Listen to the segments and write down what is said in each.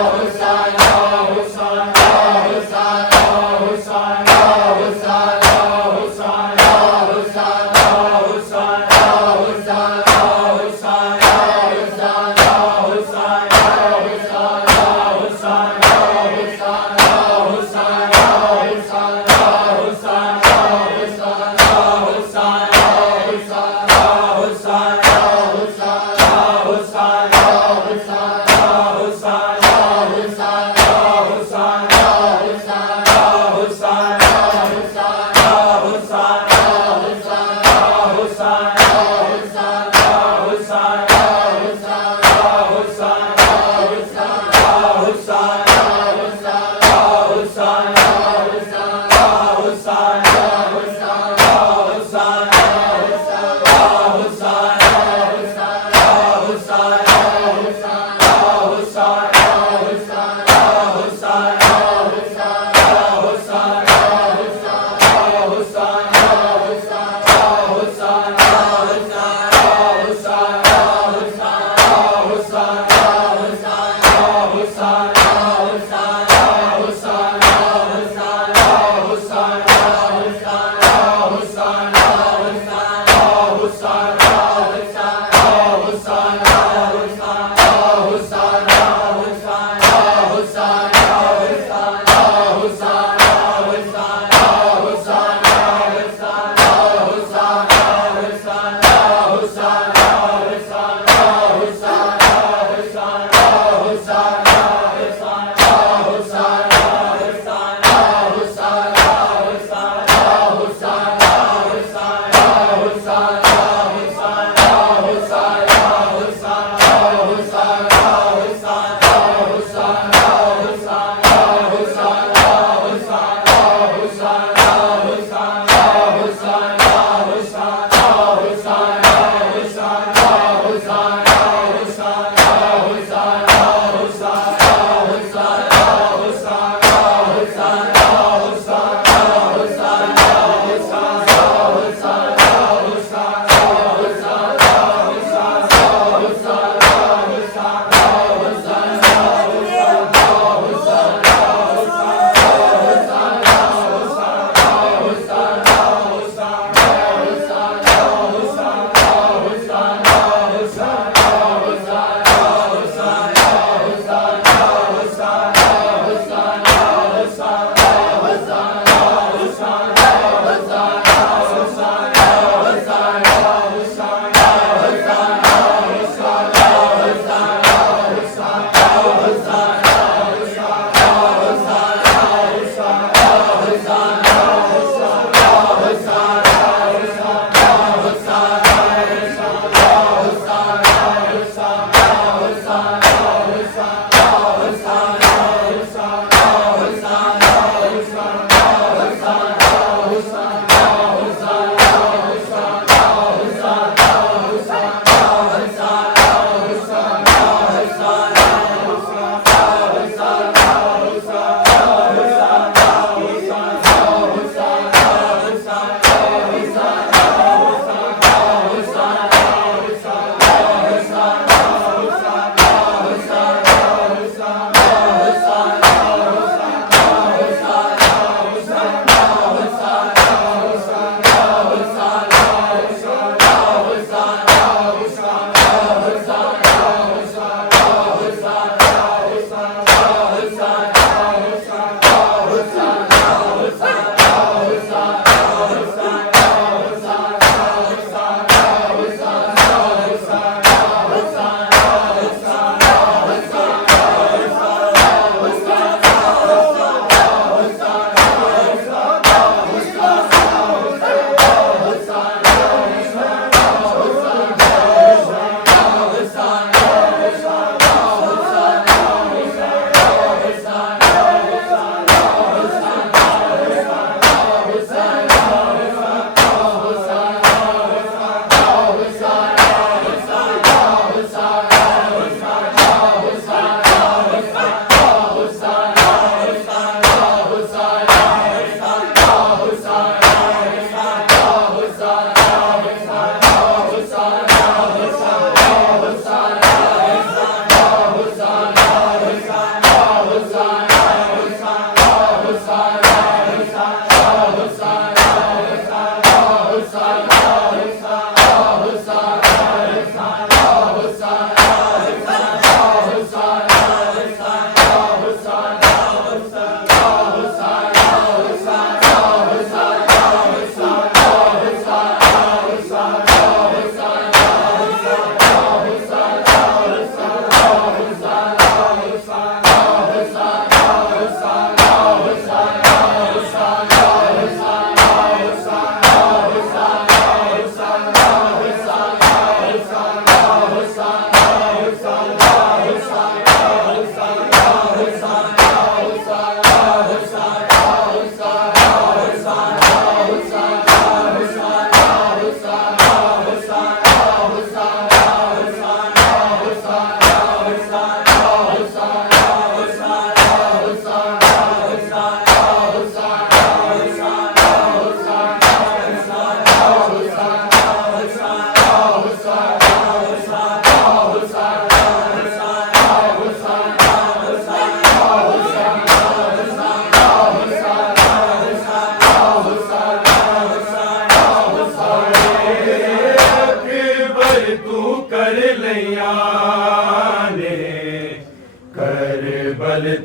Husain,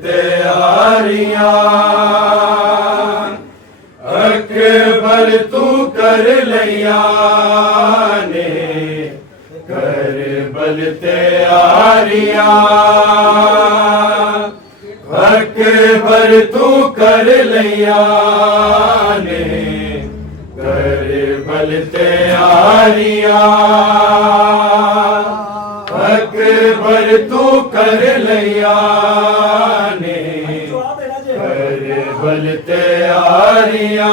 तैयारियां अकबर तू कर लिया ने कर बल तैयारियां अकबर तू कर लिया ने कर बल तैयारियां अकबर तू कर लिया ने कर बल तैयारियां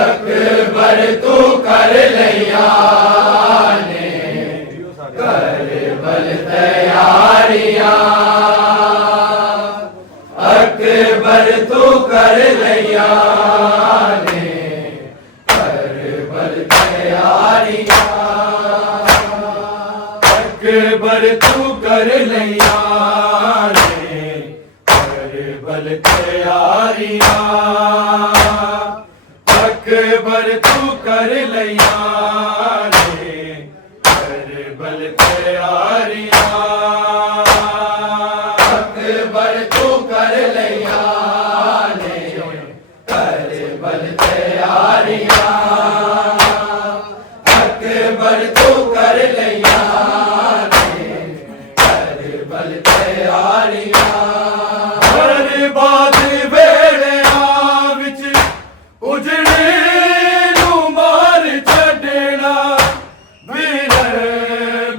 अकबर तू कर लिया ने कर बल तैयारियां अकबर तू कर लिया ने कर बल तैयारियां अकबर तू कर लिया ने कर बल तैयारियां अकबर तू कर लिया ने कर बल तैयारियां अकबर तू कर लिया ने कर बल तैयारियां अकबर तू कर लिया बल तैयारियां बर्बाद वेड़िया विच उजड़े नू मार छड्डना वीर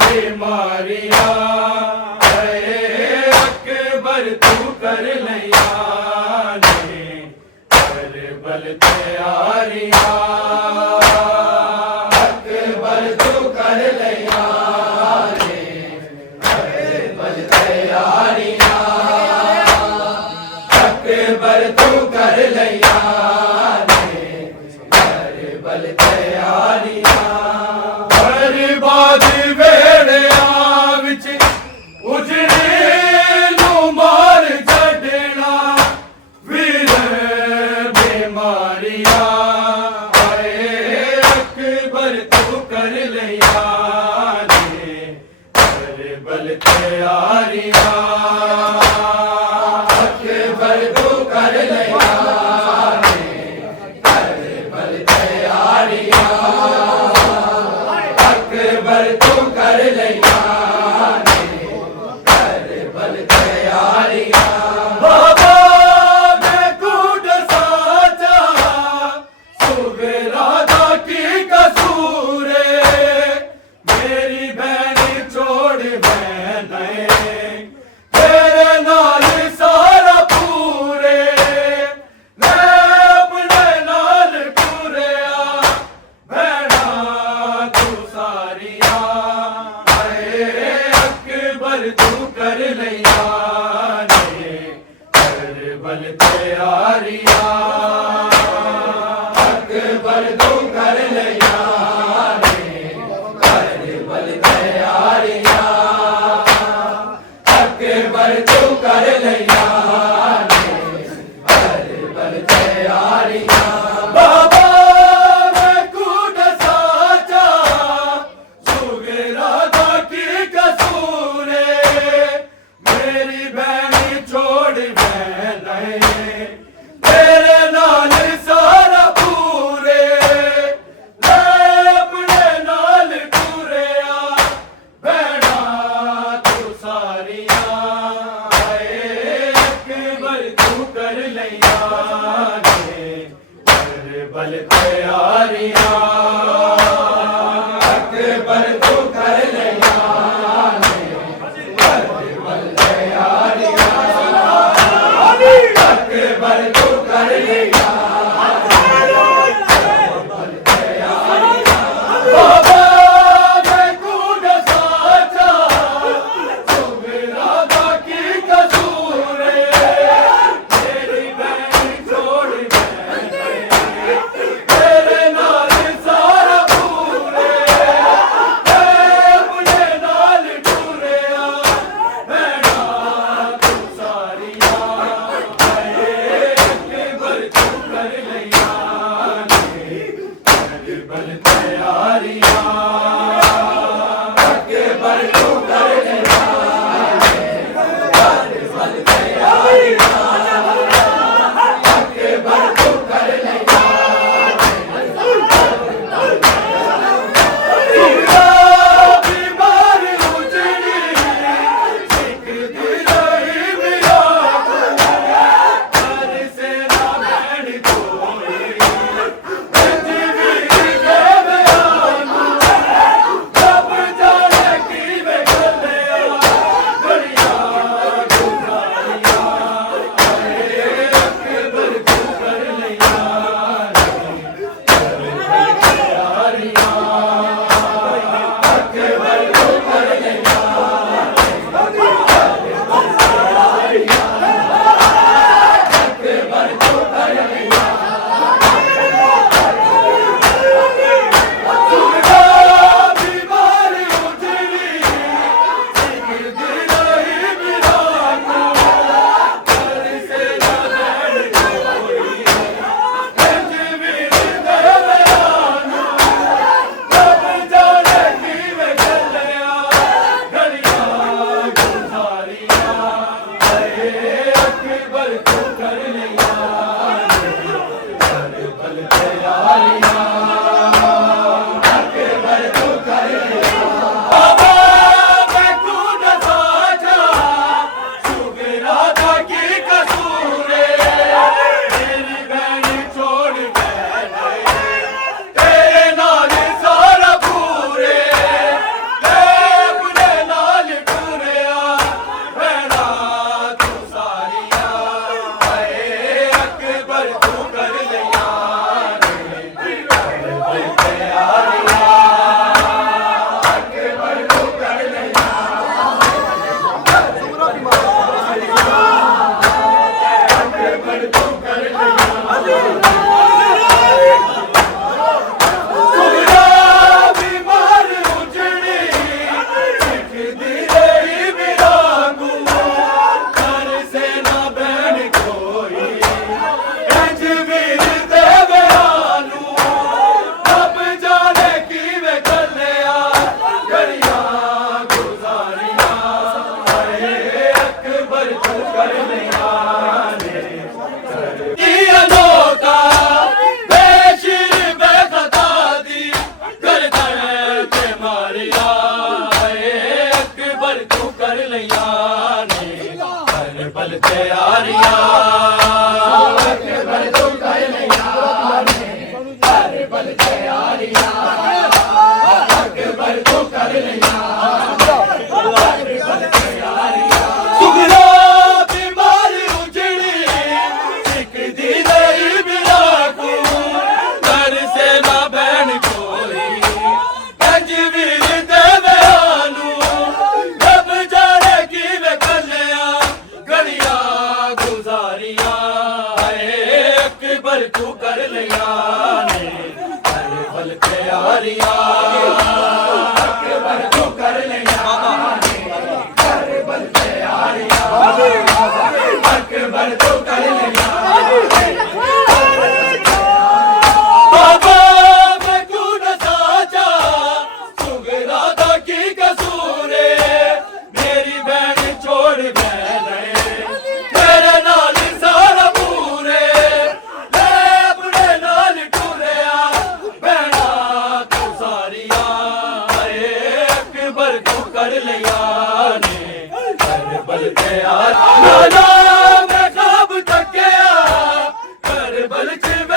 बीमारियां अकबर तू कर लिया ने कर बल तैयारियां अकबर तू कर लिया अकबर तू कर लिया ने कर बल तैयारियां बर्बाद वेड़िया विच उजड़े नू मार छड्डना वीर बीमारियां अकबर तू कर लिया ने कर बल तैयारियां अकबर तू कर लिया ने कर बल तैयारियां अकबर तू कर लिया ने कर बल तैयारियां बाबा मैं कूट साचा सुबेरा दा की कसूरे मेरी बहन छोड़ मैं नहीं तेरे नाल सारा पूरे मैं अपने नाल पूरिया बहना तू सारिया अकबर तू कर लिया ने कर बल तैयारियां अकबर तू कर लिया ने कर बल तैयारियां अकबर तू कर लिया ने कर बल तैयारियां बाबा मैं कूट साचा सुबेरा दा की कसूरे मेरी बहन छोड़ मैं नहीं तेरे नाल सारा पूरे मैं अपने नाल पूरिया बहना तू सारिया अकबर तू कर लिया ने कर बल तैयारियां अकबर तू कर लिया ने कर बल तैयारियां अकबर तू कर लिया बल तैयारियां बाबा मैं कूट साचा सुबेरा दा की कसूरे मेरी बहन छोड़ मैं तेरे नाल सारा पूरे मैं अपने नाल टूरिया बहना ਕਰ ਲਿਆ ਨੇ ਕੀ ਅਨੋਖਾ ਬੇਸ਼ਰ ਬੇਖਤਾ ਦੀ ਗਰਦਨ ਤੇ ਮਾਰਿਆ ਏ ਅਕਬਰ ਤੂੰ ਕਰ ਲਿਆ ਨੇ ਕਰਬਲ ਤੇ ਆਰਿਆ ਅਕਬਰ ਤੂੰ ਕਰ ਲਿਆ ਨੇ ਕਰਬਲ ਤੇ ਆਰਿਆ ਅਕਬਰ ਤੂੰ ਕਰ ਲਿਆ ਤੂੰ ਕਰ ਲਿਆ ਨੇ ਕਰਬਲ ਤੇ ਆਰਿਆ ਅਕਬਰ ਤੂੰ ਕਰ ਲਿਆ ਨੇ ਕਰਬਲ ਤੇ ਆਰਿਆ ਅਕਬਰ ਤੂੰ ਕਰ ਲਿਆ ਬਾਬਾ ਮੈਂ ਕਿਉਂ ਨਾ ਸਾਚਾ ਸੁਗਰਾ ਦਾ ਕੀ ਕਸੂਰ ਏ ਮੇਰੀ ਭੈਣ ਛੋੜ ਗਏ ਮੇਰੇ ਨਾਲ ਸਾਰਾ ਪੂਰੇ ਕਰ ਲਿਆ ਨੇ ਕਰਬਲ ਤੇ ਆ ਨਾ ਮੈਂ ਕਬ ਤੱਕਿਆ ਕਰਬਲ ਚ